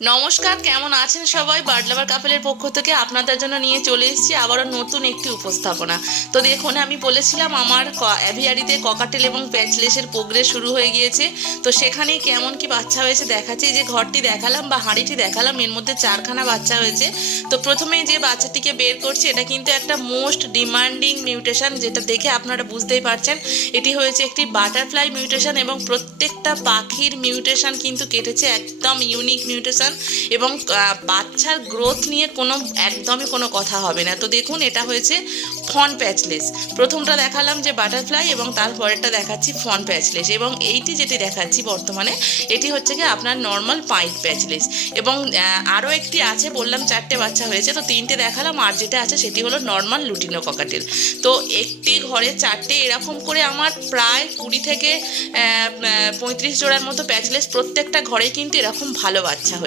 নমস্কার, কেমন আছেন সবাই? বার্ড লাভার কাপেলের পক্ষ থেকে আপনাদের জন্য নিয়ে চলে এসেছি আবারও নতুন একটি উপস্থাপনা। তো দেখুন, আমি বলেছিলাম আমার অ্যাভিয়ারিতে ককাটেল এবং প্যাচলেসের প্রোগ্রেস শুরু হয়ে গিয়েছে। তো সেখানে কেমন কি বাচ্চা হয়েছে দেখাচ্ছি। এই যে ঘরটি দেখালাম বা হাঁড়িটি দেখালাম, এর মধ্যে 4খানা বাচ্চা হয়েছে। তো প্রথমেই যে বাচ্চাটিকে বের করছি, এটা কিন্তু একটা মোস্ট ডিমান্ডিং মিউটেশন, যেটা দেখে আপনারা বুঝতেই পারছেন। এটি হয়েছে একটি বাটারফ্লাই মিউটেশন এবং প্রত্যেকটা পাখির মিউটেশন কিন্তু কেটেছে, একদম ইউনিক মিউটেশন। এবং বাচ্চার গ্রোথ নিয়ে একদমই কোনো কথা হবে না। তো দেখুন, এটা হয়েছে ফন প্যাচলেস। প্রথমটা দেখালাম যে বাটারফ্লাই এবং তারপরেরটা দেখাচ্ছি ফন প্যাচলেস, এবং এইটি যেটি দেখাচ্ছি বর্তমানে এটি হচ্ছে কি আপনার নর্মাল পাইট প্যাচলেস। এবং আরও একটি আছে, বললাম 4টে বাচ্চা হয়েছে, তো 3টে দেখালাম, আর যেটা আছে সেটি হলো নর্মাল লুটিনো ককাটেল। তো একটি ঘরে 4টে এরকম করে আমার প্রায় 20 থেকে 35 জোড়ার মতো প্যাচলেস প্রত্যেকটা ঘরে কিন্তু এরকম ভালো বাচ্চা হয়েছে।